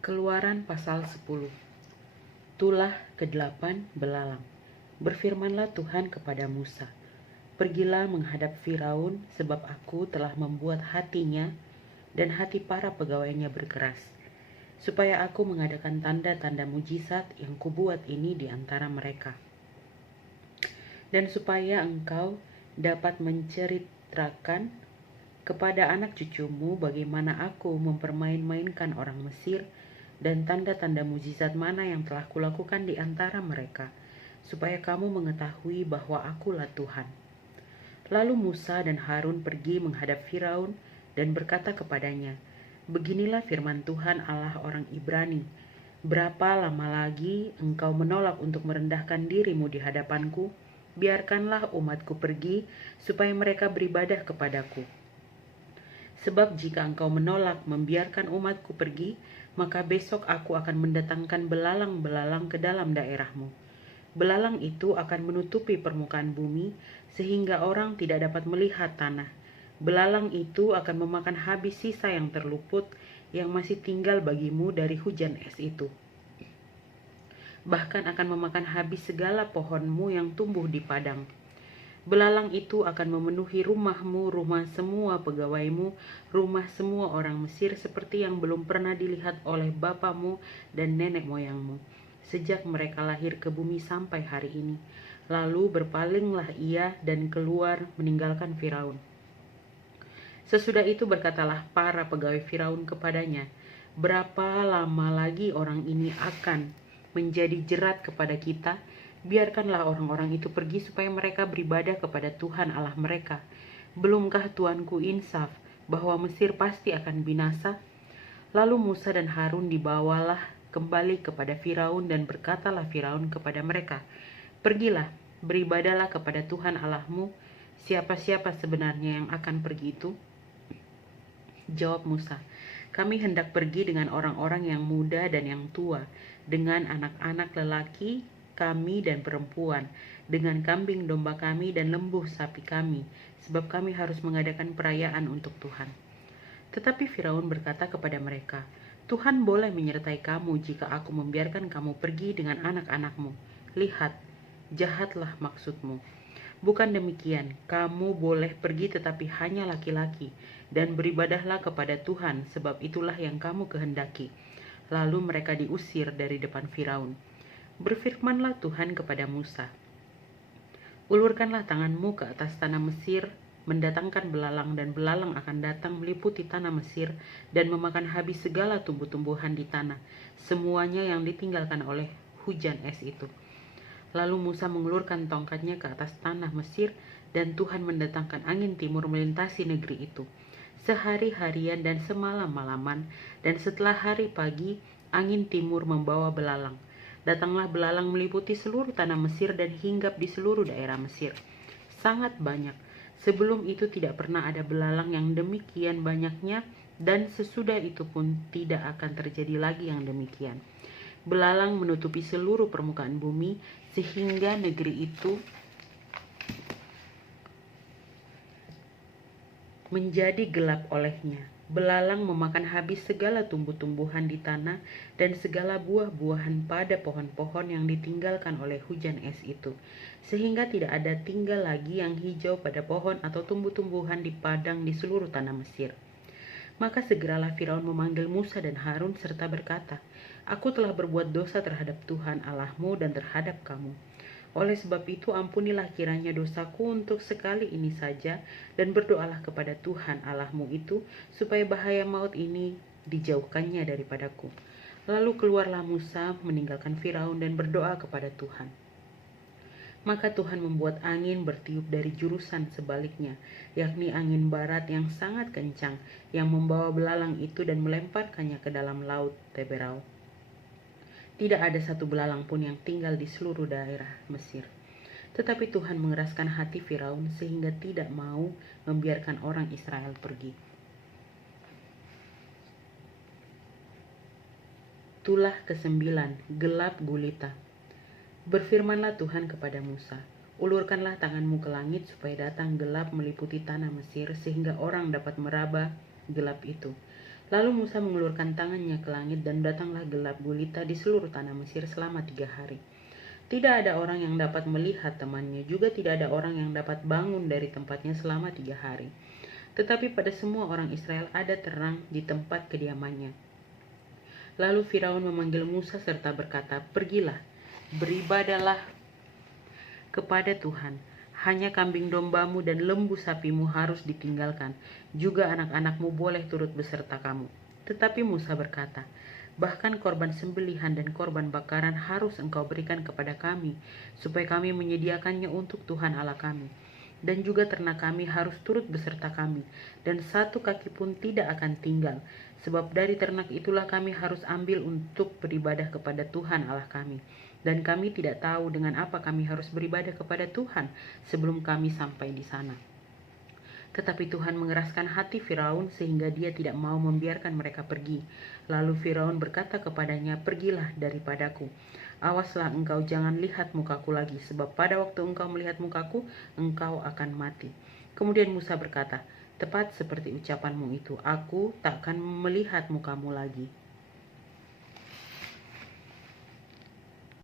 Keluaran pasal 10. Tulah ke-8 belalang. Berfirmanlah Tuhan kepada Musa, "Pergilah menghadap Firaun, sebab aku telah membuat hatinya dan hati para pegawainya berkeras, supaya aku mengadakan tanda-tanda mujizat yang kubuat ini di antara mereka. Dan supaya engkau dapat menceritakan kepada anak cucumu bagaimana aku mempermain-mainkan orang Mesir dan tanda-tanda mujizat mana yang telah kulakukan di antara mereka, supaya kamu mengetahui bahwa akulah Tuhan." Lalu Musa dan Harun pergi menghadap Firaun dan berkata kepadanya, "Beginilah firman Tuhan Allah orang Ibrani, berapa lama lagi engkau menolak untuk merendahkan dirimu di hadapanku? Biarkanlah umatku pergi, supaya mereka beribadah kepadaku. Sebab jika engkau menolak membiarkan umatku pergi, maka besok aku akan mendatangkan belalang-belalang ke dalam daerahmu. Belalang itu akan menutupi permukaan bumi, sehingga orang tidak dapat melihat tanah. Belalang itu akan memakan habis sisa yang terluput, yang masih tinggal bagimu dari hujan es itu. Bahkan akan memakan habis segala pohonmu yang tumbuh di padang. Belalang itu akan memenuhi rumahmu, rumah semua pegawaimu, rumah semua orang Mesir, seperti yang belum pernah dilihat oleh bapamu dan nenek moyangmu, sejak mereka lahir ke bumi sampai hari ini." Lalu berpalinglah ia dan keluar meninggalkan Firaun. Sesudah itu berkatalah para pegawai Firaun kepadanya, "Berapa lama lagi orang ini akan menjadi jerat kepada kita? Biarkanlah orang-orang itu pergi supaya mereka beribadah kepada Tuhan Allah mereka. Belumkah Tuanku insaf bahwa Mesir pasti akan binasa?" Lalu Musa dan Harun dibawalah kembali kepada Firaun, dan berkatalah Firaun kepada mereka, "Pergilah, beribadahlah kepada Tuhan Allahmu. Siapa-siapa sebenarnya yang akan pergi itu?" Jawab Musa, "Kami hendak pergi dengan orang-orang yang muda dan yang tua, dengan anak-anak lelaki kami dan perempuan, dengan kambing domba kami dan lembu sapi kami, sebab kami harus mengadakan perayaan untuk Tuhan." Tetapi Firaun berkata kepada mereka, "Tuhan boleh menyertai kamu jika aku membiarkan kamu pergi dengan anak-anakmu. Lihat, jahatlah maksudmu. Bukan demikian, kamu boleh pergi tetapi hanya laki-laki, dan beribadahlah kepada Tuhan, sebab itulah yang kamu kehendaki." Lalu mereka diusir dari depan Firaun. Berfirmanlah Tuhan kepada Musa, "Ulurkanlah tanganmu ke atas tanah Mesir, mendatangkan belalang, dan belalang akan datang meliputi tanah Mesir dan memakan habis segala tumbuh-tumbuhan di tanah, semuanya yang ditinggalkan oleh hujan es itu." Lalu Musa mengulurkan tongkatnya ke atas tanah Mesir, dan Tuhan mendatangkan angin timur melintasi negeri itu sehari-harian dan semalam-malaman, dan setelah hari pagi angin timur membawa belalang. Datanglah belalang meliputi seluruh tanah Mesir dan hinggap di seluruh daerah Mesir. Sangat banyak. Sebelum itu tidak pernah ada belalang yang demikian banyaknya, dan sesudah itu pun tidak akan terjadi lagi yang demikian. Belalang menutupi seluruh permukaan bumi, sehingga negeri itu menjadi gelap olehnya. Belalang memakan habis segala tumbuh-tumbuhan di tanah dan segala buah-buahan pada pohon-pohon yang ditinggalkan oleh hujan es itu, sehingga tidak ada tinggal lagi yang hijau pada pohon atau tumbuh-tumbuhan di padang di seluruh tanah Mesir. Maka segeralah Firaun memanggil Musa dan Harun serta berkata, "Aku telah berbuat dosa terhadap Tuhan Allahmu dan terhadap kamu. Oleh sebab itu ampunilah kiranya dosaku untuk sekali ini saja, dan berdoalah kepada Tuhan Allahmu itu, supaya bahaya maut ini dijauhkannya daripadaku." Lalu keluarlah Musa meninggalkan Firaun dan berdoa kepada Tuhan. Maka Tuhan membuat angin bertiup dari jurusan sebaliknya, yakni angin barat yang sangat kencang, yang membawa belalang itu dan melemparkannya ke dalam laut Teberau. Tidak ada satu belalang pun yang tinggal di seluruh daerah Mesir. Tetapi Tuhan mengeraskan hati Firaun sehingga tidak mau membiarkan orang Israel pergi. Tulah ke-9, gelap gulita. Berfirmanlah Tuhan kepada Musa, "Ulurkanlah tanganmu ke langit supaya datang gelap meliputi tanah Mesir, sehingga orang dapat meraba gelap itu." Lalu Musa mengulurkan tangannya ke langit dan datanglah gelap gulita di seluruh tanah Mesir selama 3 hari. Tidak ada orang yang dapat melihat temannya, juga tidak ada orang yang dapat bangun dari tempatnya selama 3 hari. Tetapi pada semua orang Israel ada terang di tempat kediamannya. Lalu Firaun memanggil Musa serta berkata, "Pergilah, beribadahlah kepada Tuhan. Hanya kambing dombamu dan lembu sapimu harus ditinggalkan. Juga anak-anakmu boleh turut beserta kamu." Tetapi Musa berkata, "Bahkan korban sembelihan dan korban bakaran harus engkau berikan kepada kami, supaya kami menyediakannya untuk Tuhan Allah kami. Dan juga ternak kami harus turut beserta kami, dan satu kaki pun tidak akan tinggal. Sebab dari ternak itulah kami harus ambil untuk beribadah kepada Tuhan Allah kami. Dan kami tidak tahu dengan apa kami harus beribadah kepada Tuhan sebelum kami sampai di sana." Tetapi Tuhan mengeraskan hati Firaun sehingga dia tidak mau membiarkan mereka pergi. Lalu Firaun berkata kepadanya, "Pergilah daripadaku. Awaslah engkau jangan lihat mukaku lagi, sebab pada waktu engkau melihat mukaku, engkau akan mati." Kemudian Musa berkata, "Tepat seperti ucapanmu itu, aku tak akan melihat mukamu lagi."